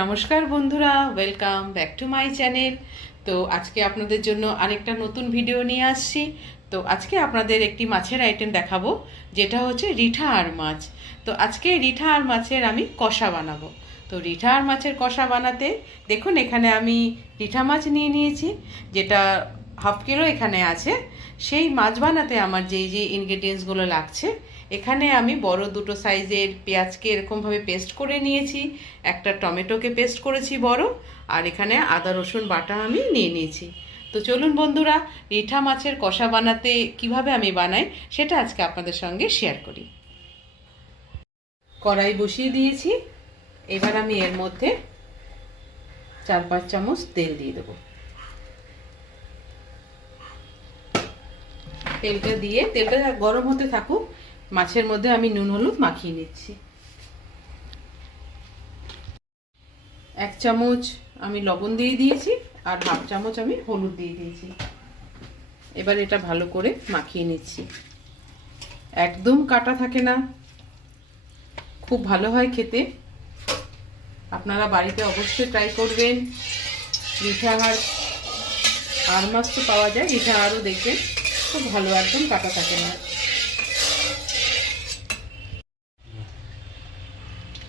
নমস্কার বন্ধুরা, welcome back to my channel. তো আজকে আপনাদের জন্য আরেকটা নতুন ভিডিও নিয়ে আসছি। তো আজকে আপনাদের একটি মাছের আইটেম দেখাবো, যেটা হচ্ছে রিঠা আর মাছ। তো আজকে রিঠা আর মাছের আমি কষা বানাবো। তো রিঠা আর মাছের কষা বানাতে দেখুন, এখানে আমি রিঠা মাছ নিয়ে নিয়েছি, যেটা হাফ কিলো এখানে আছে। সেই মাছ বানাতে আমার যেই যে ইনগ্রেডিয়েন্টসগুলো লাগছে, এখানে আমি বড় দুটো সাইজের পেঁয়াজকে এরকমভাবে পেস্ট করে নিয়েছি, একটা টমেটোকে পেস্ট করেছি বড়, আর এখানে আদা রসুন বাটা আমি নিয়ে নিয়েছি। তো চলুন বন্ধুরা, রিঠা মাছের কষা বানাতে কিভাবে আমি বানাই সেটা আজকে আপনাদের সঙ্গে শেয়ার করি। কড়াই বসিয়ে দিয়েছি, এবার আমি এর মধ্যে 4-5 চামচ তেল দিয়ে দেবো। তেলটা গরম হতে থাকুক, মাছের মধ্যে আমি নুন হলুদ মাখিয়ে নিচ্ছি। 1 চামচ আমি লবণ দিয়ে দিয়েছি, আর হাফ চামচ আমি হলুদ দিয়ে দিয়েছি। এবার এটা ভালো করে মাখিয়ে নিচ্ছি। একদম কাটা থাকে না, খুব ভালো হয় খেতে। আপনারা বাড়িতে অবশ্যই ট্রাই করবেন। রিঠা আর মাছ তো পাওয়া যায়, রিঠা আরও দেখবেন খুব ভালো, একদম কাটা থাকে না।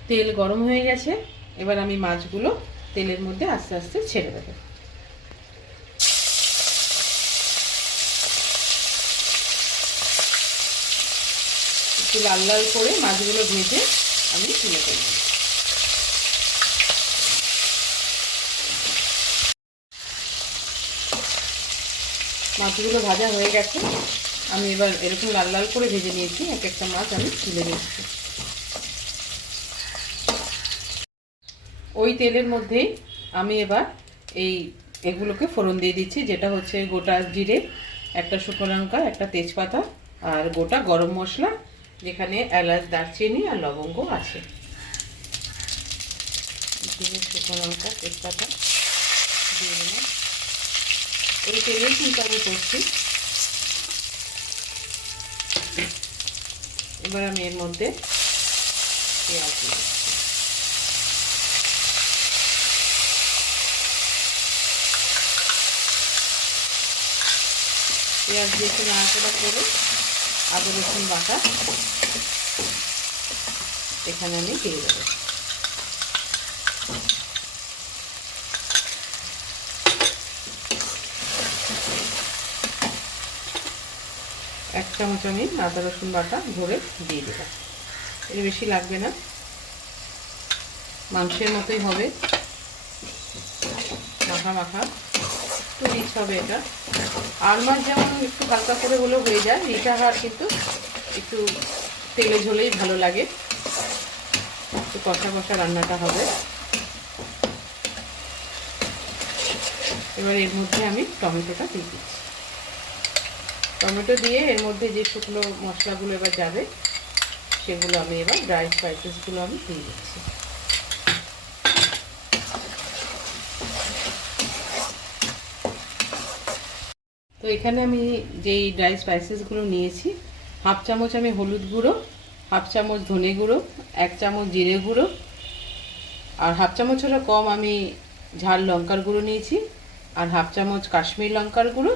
তেল গরম হয়ে গেছে, এবার আমি মাছগুলো তেলের মধ্যে আস্তে আস্তে ছেড়ে দেব। একটু লাল লাল করে মাছগুলো ভেজে আমি তুলে ফেলব। মাছগুলো ভাজা হয়ে গেছে, আমি এবার এরকম লাল লাল করে ভেজে নিয়েছি। এক একটা মাছ আমি তুলে নিচ্ছি। ওই তেলের মধ্যেই আমি এবার এগুলোকে ফোড়ন দিয়ে দিচ্ছি, যেটা হচ্ছে গোটা জিরে, একটা শুকনো লঙ্কা, একটা তেজপাতা, আর গোটা গরম মশলা, যেখানে এলাচ, দারচিনি আর লবঙ্গ আছে। জিরে, শুকনো লঙ্কা, তেজপাতা দিয়ে দিলাম। এই তেলেই কিন্তু আমি করছি। এবার আমি এর মধ্যে পেঁয়াজ দিয়ে দিচ্ছি। পেঁয়াজ দিয়ে একটু নাড়াচাড়া করে আদা রসুন বাটা এখানে আমি দিয়ে দেবো। এক চামচ আমি আদা রসুন বাটা ধরে দিয়ে দেবো। এর বেশি লাগবে না, মাংসের মতোই হবে, মাখা মাখা, একটু রিচ হবে এটা। আর মাছ যেমন একটু হালকা করে হলেও হয়ে যায়, রিঠা হাড় কিন্তু একটু তেলে ঝোলেই ভালো লাগে, একটু কষা কষা রান্নাটা হবে। এবার এর মধ্যে আমি টমেটোটা দিয়ে দিচ্ছি। টমেটো দিয়ে এর মধ্যে যে শুকনো মশলাগুলো এবার যাবে, সেগুলো আমি এবার ড্রাই স্পাইসেসগুলো আমি দিয়ে দিচ্ছি। তো এখানে আমি যেই ড্রাই স্পাইসেসগুলো নিয়েছি, হাফ চামচ আমি হলুদ গুঁড়ো, হাফ চামচ ধনে গুঁড়ো, 1 চামচ জিরে গুঁড়ো, আর হাফ চামচেরও কম আমি ঝাল লঙ্কার গুঁড়ো নিয়েছি, আর হাফ চামচ কাশ্মীর লঙ্কার গুঁড়ো,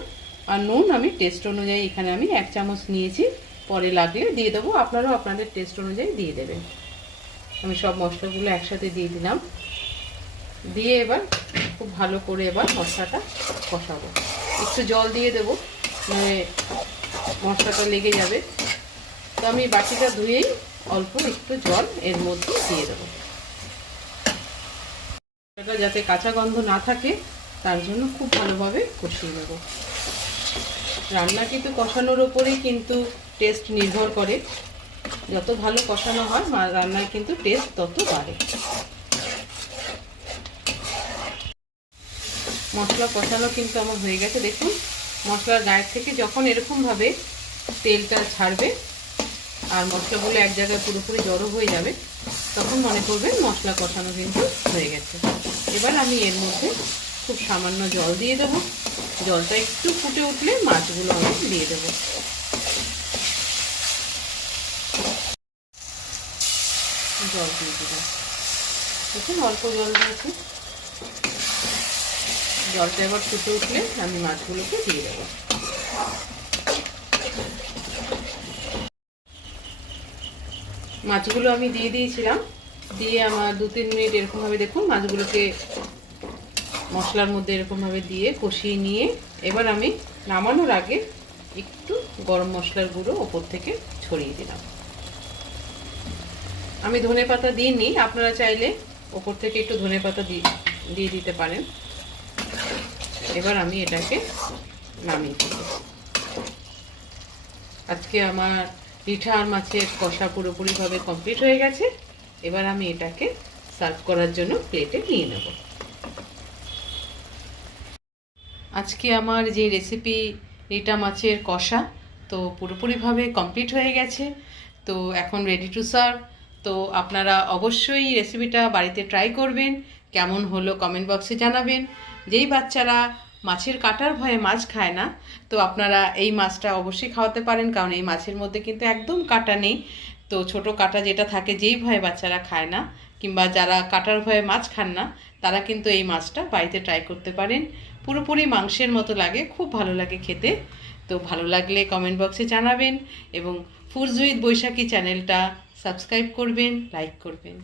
আর নুন আমি টেস্ট অনুযায়ী এখানে আমি 1 চামচ নিয়েছি, পরে লাগলে দিয়ে দেবো, আপনারাও আপনাদের টেস্ট অনুযায়ী দিয়ে দেবেন। আমি সব মশলাগুলো একসাথে দিয়ে দিলাম। দিয়ে এবার খুব ভালো করে এবার মশলাটা কষাবো। একটু জল দিয়ে দেবো, মানে মশলাটা লেগে যাবে। তো আমি বাটিটা ধুয়েই অল্প একটু জল এর মধ্যে দিয়ে দেবো, যাতে কাঁচা গন্ধ না থাকে, তার জন্য খুব ভালোভাবে কষিয়ে নেব। রান্না কিন্তু কষানোর ওপরেই কিন্তু টেস্ট নির্ভর করে। যত ভালো কষানো হয় রান্নায় কিন্তু টেস্ট তত বাড়ে। মশলা কষানো কিন্তু আমার হয়ে গেছে। দেখুন, মশলার গায়ের থেকে যখন এরকমভাবে তেলটা ছাড়বে আর মশলাগুলো এক জায়গায় পুরোপুরি জড়ো হয়ে যাবে, তখন মনে করবেন মশলা কষানো কিন্তু হয়ে গেছে। এবার আমি এর মধ্যে খুব সামান্য জল দিয়ে দেবো। জলটা একটু ফুটে উঠলে মাছগুলো আমি দিয়ে দেবো। জল দিয়ে দিলাম, দেখুন অল্প জল দিয়েছি। জলটা এবার ফুটে উঠলে আমি মাছগুলোকে দিয়ে দেবো। মাছগুলো আমি দিয়ে দিয়েছিলাম, দিয়ে আমার 2-3 মিনিট এরকমভাবে দেখুন মাছগুলোকে মশলার মধ্যে এরকমভাবে দিয়ে কষিয়ে নিয়ে এবার আমি নামানোর আগে একটু গরম মশলার গুঁড়ো ওপর থেকে ছড়িয়ে দিলাম। আমি ধনেপাতা দিইনি, আপনারা চাইলে ওপর থেকে একটু ধনেপাতা দিয়ে দিতে পারেন। এবার আমি এটাকে নামিয়ে দেব। আজকে আমার রিঠা আর মাছের কষা পুরোপুরিভাবে কমপ্লিট হয়ে গেছে। এবার আমি এটাকে সার্ভ করার জন্য প্লেটে নিয়ে নেব। আজকে আমার যে রেসিপি রিঠা মাছের কষা তো পুরোপুরিভাবে কমপ্লিট হয়ে গেছে। তো এখন রেডি টু সার্ভ। তো আপনারা অবশ্যই রেসিপিটা বাড়িতে ট্রাই করবেন, কেমন হলো কমেন্ট বক্সে জানাবেন। যেই বাচ্চারা মাছের কাঁটার ভয়ে মাছ খায় না, তো আপনারা এই মাছটা অবশ্যই খাওয়াতে পারেন, কারণ এই মাছের মধ্যে কিন্তু একদম কাঁটা নেই। তো ছোট কাঁটা যেটা থাকে, যেই ভয়ে বাচ্চারা খায় না কিংবা যারা কাঁটার ভয়ে মাছ খান না, তারা কিন্তু এই মাছটা বাড়িতে ট্রাই করতে পারেন। পুরোপুরি মাংসের মতো লাগে, খুব ভালো লাগে খেতে। তো ভালো লাগলে কমেন্ট বক্সে জানাবেন এবং ফুডস উইথ বৈশাখী চ্যানেলটা সাবস্ক্রাইব করবেন, লাইক করবেন।